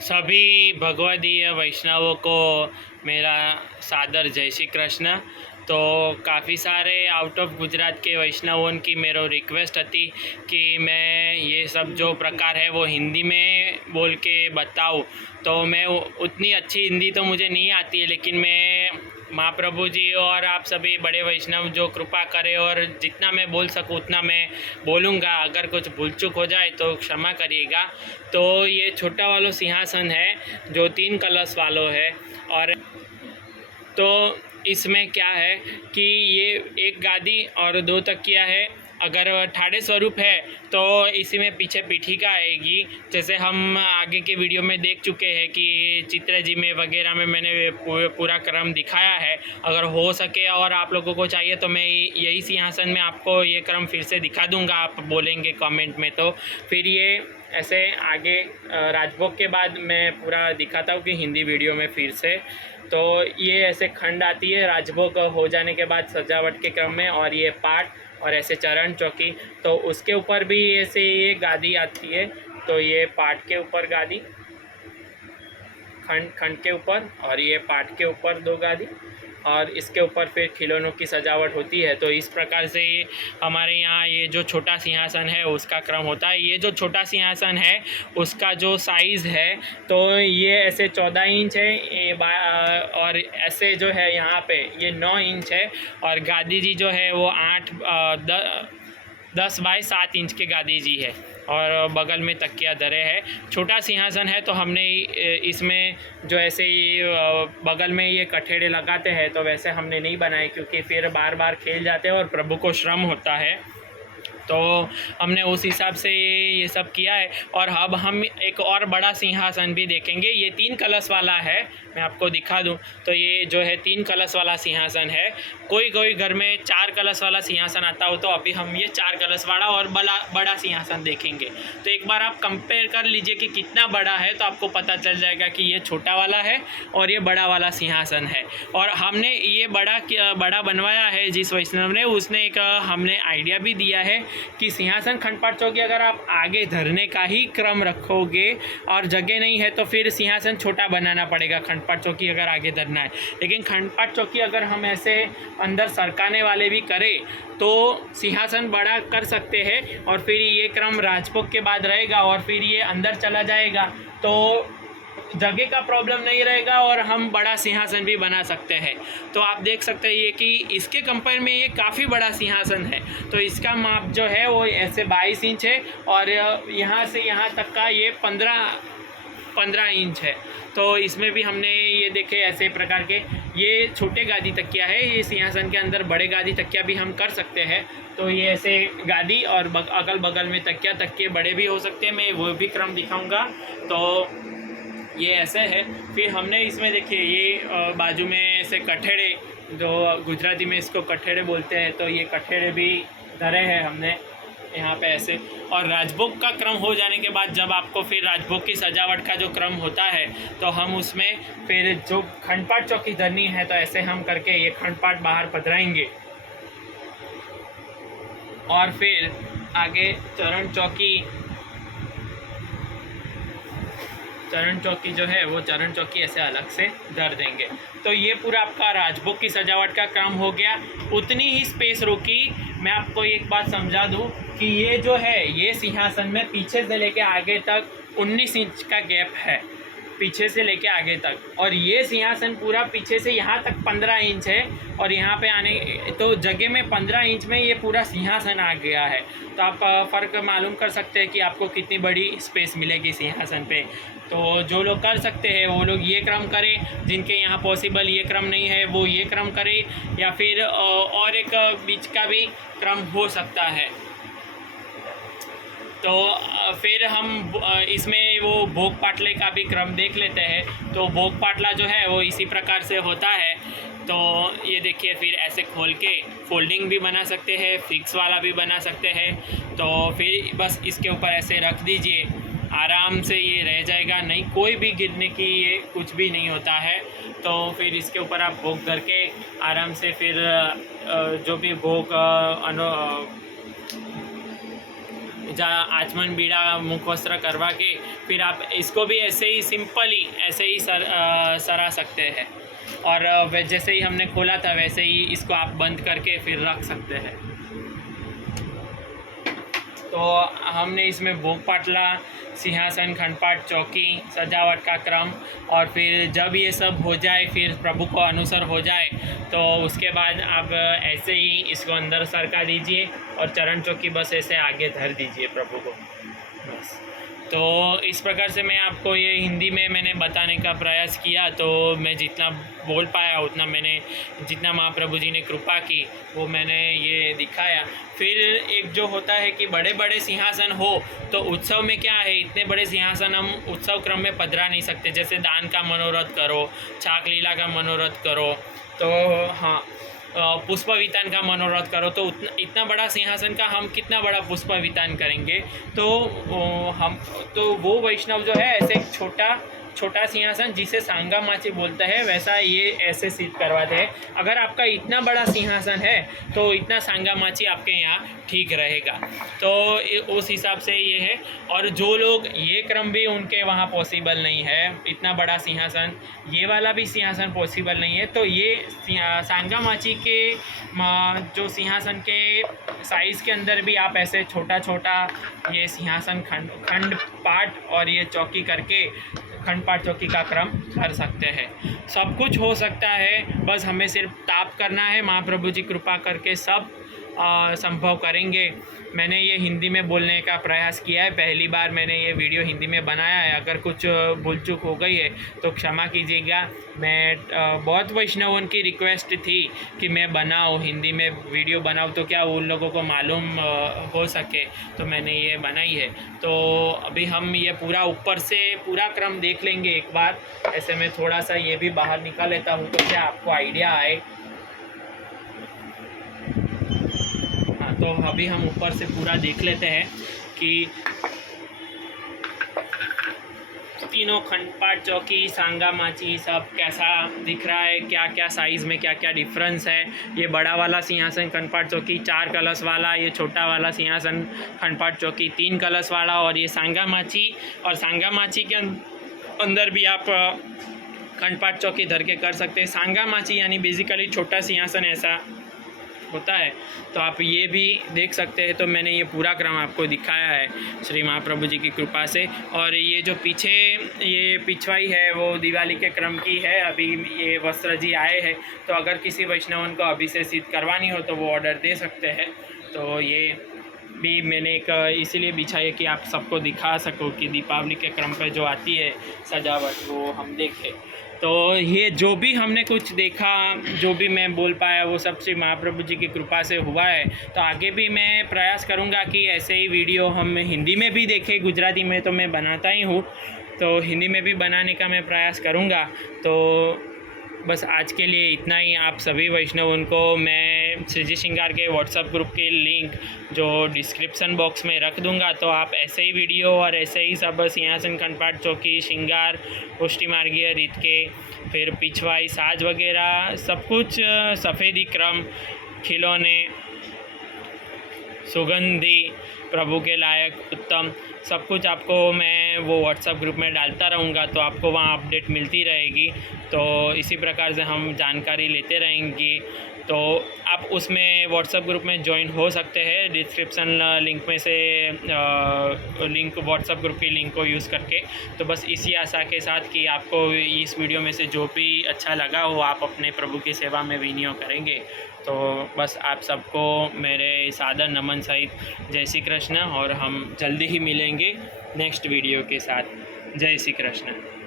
सभी भगवदीय वैष्णवों को मेरा सादर जय श्री कृष्ण। तो काफ़ी सारे आउट ऑफ गुजरात के वैष्णवों की मेरा रिक्वेस्ट थी कि मैं ये सब जो प्रकार है वो हिंदी में बोल के बताऊँ। तो मैं उतनी अच्छी हिंदी तो मुझे नहीं आती है, लेकिन मैं महाप्रभु जी और आप सभी बड़े वैष्णव जो कृपा करें और जितना मैं बोल सकूँ उतना मैं बोलूँगा। अगर कुछ भूल चूक हो जाए तो क्षमा करिएगा। तो ये छोटा वाला सिंहासन है जो 3 कलश वालों है, और तो इसमें क्या है कि ये एक गादी और 2 तकिया है। अगर ठाड़े स्वरूप है तो इसी में पीछे पीठिका आएगी, जैसे हम आगे के वीडियो में देख चुके हैं कि चित्र जी में वगैरह में मैंने पूरा क्रम दिखाया है। अगर हो सके और आप लोगों को चाहिए तो मैं यही सिंहासन में आपको ये क्रम फिर से दिखा दूंगा, आप बोलेंगे कमेंट में। तो फिर ये ऐसे आगे राजभोग के बाद मैं पूरा दिखाता हूँ कि हिंदी वीडियो में फिर से। तो ये ऐसे खंड आती है राजभोग हो जाने के बाद सजावट के क्रम में, और ये पाठ और ऐसे चरण चौकी। तो उसके ऊपर भी ऐसे ये गादी आती है। तो ये पाठ के ऊपर गादी, खंड के ऊपर, और ये पाठ के ऊपर 2 गादी, और इसके ऊपर फिर खिलौनों की सजावट होती है। तो इस प्रकार से हमारे यहाँ ये जो छोटा सिंहासन है उसका क्रम होता है। ये जो छोटा सिंहासन है उसका जो साइज़ है तो ये ऐसे 14 इंच है, और ऐसे जो है यहाँ पे ये 9 इंच है, और गादी जी जो है वो 10 बाई 7 इंच के गादी जी है, और बगल में तकिया धरे है। छोटा सिंहासन है तो हमने इसमें जो ऐसे ही बगल में ये कठेड़े लगाते हैं तो वैसे हमने नहीं बनाए, क्योंकि फिर बार बार खेल जाते हैं और प्रभु को श्रम होता है। तो हमने उस हिसाब से ये सब किया है। और अब हम एक और बड़ा सिंहासन भी देखेंगे। ये 3 कलश वाला है, मैं आपको दिखा दूं। तो ये जो है 3 कलश वाला सिंहासन है। कोई घर में 4 कलश वाला सिंहासन आता हो, तो अभी हम ये 4 कलश वाला और बड़ा सिंहासन देखेंगे। तो एक बार आप कंपेयर कर लीजिए कि कितना बड़ा है, तो आपको पता चल जाएगा कि ये छोटा वाला है और ये बड़ा वाला सिंहासन है। और हमने ये बड़ा बनवाया है जिस वैष्णव ने, उसने एक हमने आइडिया भी दिया है कि सिंहासन खंडपाठ चौकी अगर आप आगे धरने का ही क्रम रखोगे और जगह नहीं है तो फिर सिंहासन छोटा बनाना पड़ेगा खंडपाठ चौकी अगर आगे धरना है। लेकिन खंडपाठ चौकी अगर हम ऐसे अंदर सरकाने वाले भी करें तो सिंहासन बड़ा कर सकते हैं, और फिर ये क्रम राजभोग के बाद रहेगा और फिर ये अंदर चला जाएगा, तो जगह का प्रॉब्लम नहीं रहेगा और हम बड़ा सिंहासन भी बना सकते हैं। तो आप देख सकते हैं ये कि इसके कंपेयर में ये काफ़ी बड़ा सिंहासन है। तो इसका माप जो है वो ऐसे 22 इंच है, और यहाँ से यहाँ तक का ये 15 इंच है। तो इसमें भी हमने ये देखे ऐसे प्रकार के ये छोटे गादी तकिया है। ये सिंहासन के अंदर बड़े गादी तकिया भी हम कर सकते हैं। तो ये ऐसे गादी और अगल बगल में तकिए बड़े भी हो सकते हैं, मैं वो भी क्रम दिखाऊंगा। तो ये ऐसे है। फिर हमने इसमें देखिए ये बाजू में ऐसे कठेड़े, जो गुजराती में इसको कठेड़े बोलते हैं, तो ये कठेड़े भी धरे हैं हमने यहाँ पे ऐसे। और राजभोग का क्रम हो जाने के बाद जब आपको फिर राजभोग की सजावट का जो क्रम होता है तो हम उसमें फिर जो खंडपाठ चौकी धरनी है तो ऐसे हम करके ये खंडपाठ बाहर पधराएंगे, और फिर आगे चरण चौकी जो है वो चरण चौकी ऐसे अलग से धर देंगे। तो ये पूरा आपका राजभोग की सजावट का काम हो गया। उतनी ही स्पेस रोकी। मैं आपको एक बात समझा दूं कि ये जो है ये सिंहासन में पीछे से लेके आगे तक 19 इंच का गैप है, पीछे से लेके आगे तक, और ये सिंहासन पूरा पीछे से यहाँ तक 15 इंच है, और यहाँ पे आने तो जगह में 15 इंच में ये पूरा सिंहासन आ गया है। तो आप फ़र्क मालूम कर सकते हैं कि आपको कितनी बड़ी स्पेस मिलेगी सिंहासन पे। तो जो लोग कर सकते हैं वो लोग ये क्रम करें, जिनके यहाँ पॉसिबल ये क्रम नहीं है वो ये क्रम करें, या फिर और एक बीच का भी क्रम हो सकता है। तो फिर हम इसमें वो भोग पाटले का भी क्रम देख लेते हैं। तो भोग पाटला जो है वो इसी प्रकार से होता है। तो ये देखिए फिर ऐसे खोल के फोल्डिंग भी बना सकते हैं, फिक्स वाला भी बना सकते हैं। तो फिर बस इसके ऊपर ऐसे रख दीजिए, आराम से ये रह जाएगा, नहीं कोई भी गिरने की ये कुछ भी नहीं होता है। तो फिर इसके ऊपर आप भोग करके आराम से फिर जो भी भोग जहाँ आचमन बीड़ा मुख वस्त्र करवा के फिर आप इसको भी ऐसे ही सिंपली ऐसे ही सरा सकते हैं। और जैसे ही हमने खोला था वैसे ही इसको आप बंद करके फिर रख सकते हैं। तो हमने इसमें भोग पाटला, सिंहासन, खंडपाठ, चौकी, सजावट का क्रम, और फिर जब ये सब हो जाए, फिर प्रभु को अनुसर हो जाए, तो उसके बाद आप ऐसे ही इसको अंदर सरका दीजिए और चरण चौकी बस ऐसे आगे धर दीजिए प्रभु को, बस। तो इस प्रकार से मैं आपको ये हिंदी में मैंने बताने का प्रयास किया। तो मैं जितना बोल पाया उतना मैंने, जितना महाप्रभु जी ने कृपा की वो मैंने ये दिखाया। फिर एक जो होता है कि बड़े बड़े सिंहासन हो तो उत्सव में क्या है, इतने बड़े सिंहासन हम उत्सव क्रम में पधरा नहीं सकते। जैसे दान का मनोरथ करो, छाक लीला का मनोरथ करो, तो हाँ पुष्प वितान का मनोरथ करो, तो इतना बड़ा सिंहासन का हम कितना बड़ा पुष्प वितान करेंगे। तो वो वैष्णव जो है ऐसे एक छोटा सिंहासन जिसे सांगा माची बोलते हैं वैसा ये ऐसे सिद्ध करवाते हैं। अगर आपका इतना बड़ा सिंहासन है तो इतना सांगा माची आपके यहाँ ठीक रहेगा। तो उस हिसाब से ये है। और जो लोग ये क्रम भी उनके वहाँ पॉसिबल नहीं है, इतना बड़ा सिंहासन, ये वाला भी सिंहासन पॉसिबल नहीं है, तो ये सांगा माची के जो सिंहासन के साइज़ के अंदर भी आप ऐसे छोटा ये सिंहासन खंड पाठ और ये चौकी करके खंड पाठ चौकी का क्रम कर सकते हैं। सब कुछ हो सकता है, बस हमें सिर्फ ताप करना है। महाप्रभु जी कृपा करके सब संभव करेंगे। मैंने ये हिंदी में बोलने का प्रयास किया है, पहली बार मैंने ये वीडियो हिंदी में बनाया है। अगर कुछ भूल चूक हो गई है तो क्षमा कीजिएगा। मैं बहुत वैष्णवों की रिक्वेस्ट थी कि मैं बनाऊँ, हिंदी में वीडियो बनाऊँ, तो क्या उन लोगों को मालूम हो सके, तो मैंने ये बनाई है। तो अभी हम ये पूरा ऊपर से पूरा क्रम देख लेंगे एक बार। ऐसे मैं थोड़ा सा ये भी बाहर निकाल लेता हूँ तो क्या आपको आइडिया आए। तो अभी हम ऊपर से पूरा देख लेते हैं कि तीनों खंडपाठ चौकी, सांगा माची सब कैसा दिख रहा है, क्या क्या साइज़ में क्या क्या डिफरेंस है। ये बड़ा वाला सिंहासन खंडपाठ चौकी 4 कलश वाला, ये छोटा वाला सिंहासन खंडपाठ चौकी 3 कलश वाला, और ये सांगा माची। और सांगा माची के अंदर भी आप खंडपाठ चौकी धर के कर सकते हैं। सांगा माची यानी बेसिकली छोटा सिंहासन ऐसा होता है, तो आप ये भी देख सकते हैं। तो मैंने ये पूरा क्रम आपको दिखाया है श्री महाप्रभु जी की कृपा से। और ये जो पीछे ये पिछवाई है वो दिवाली के क्रम की है। अभी ये वस्त्र जी आए हैं, तो अगर किसी वैष्णवन को अभी से सिद्ध करवानी हो तो वो ऑर्डर दे सकते हैं। तो ये भी मैंने एक इसीलिए बिछाई है कि आप सबको दिखा सको कि दीपावली के क्रम पे जो आती है सजावट वो हम देखें। तो ये जो भी हमने कुछ देखा, जो भी मैं बोल पाया, वो सब श्री महाप्रभु जी की कृपा से हुआ है। तो आगे भी मैं प्रयास करूँगा कि ऐसे ही वीडियो हम हिंदी में भी देखें। गुजराती में तो मैं बनाता ही हूँ, तो हिंदी में भी बनाने का मैं प्रयास करूँगा। तो बस आज के लिए इतना ही। आप सभी वैष्णवों को मैं श्रीजी श्रृंगार के व्हाट्सएप ग्रुप के लिंक जो डिस्क्रिप्शन बॉक्स में रख दूंगा, तो आप ऐसे ही वीडियो और ऐसे ही सब सिंहासन खंडपाठ चौकी, श्रृंगार, पुष्टि मार्गीय रीत के, फिर पिछवाई, साज वगैरह सब कुछ, सफ़ेदी क्रम, खिलौने, सुगंधी, प्रभु के लायक, उत्तम, सब कुछ आपको मैं वो व्हाट्सएप ग्रुप में डालता रहूँगा, तो आपको वहाँ अपडेट मिलती रहेगी। तो इसी प्रकार से हम जानकारी लेते रहेंगे। तो आप उसमें व्हाट्सएप ग्रुप में ज्वाइन हो सकते हैं, डिस्क्रिप्शन लिंक में से लिंक, व्हाट्सएप ग्रुप की लिंक को यूज़ करके। तो बस इसी आशा के साथ कि आपको इस वीडियो में से जो भी अच्छा लगा वो आप अपने प्रभु की सेवा में विनियोग करेंगे। तो बस आप सबको मेरे सादर नमन सहित जय श्री कृष्ण, और हम जल्दी ही मिलेंगे नेक्स्ट वीडियो के साथ। जय श्री कृष्ण।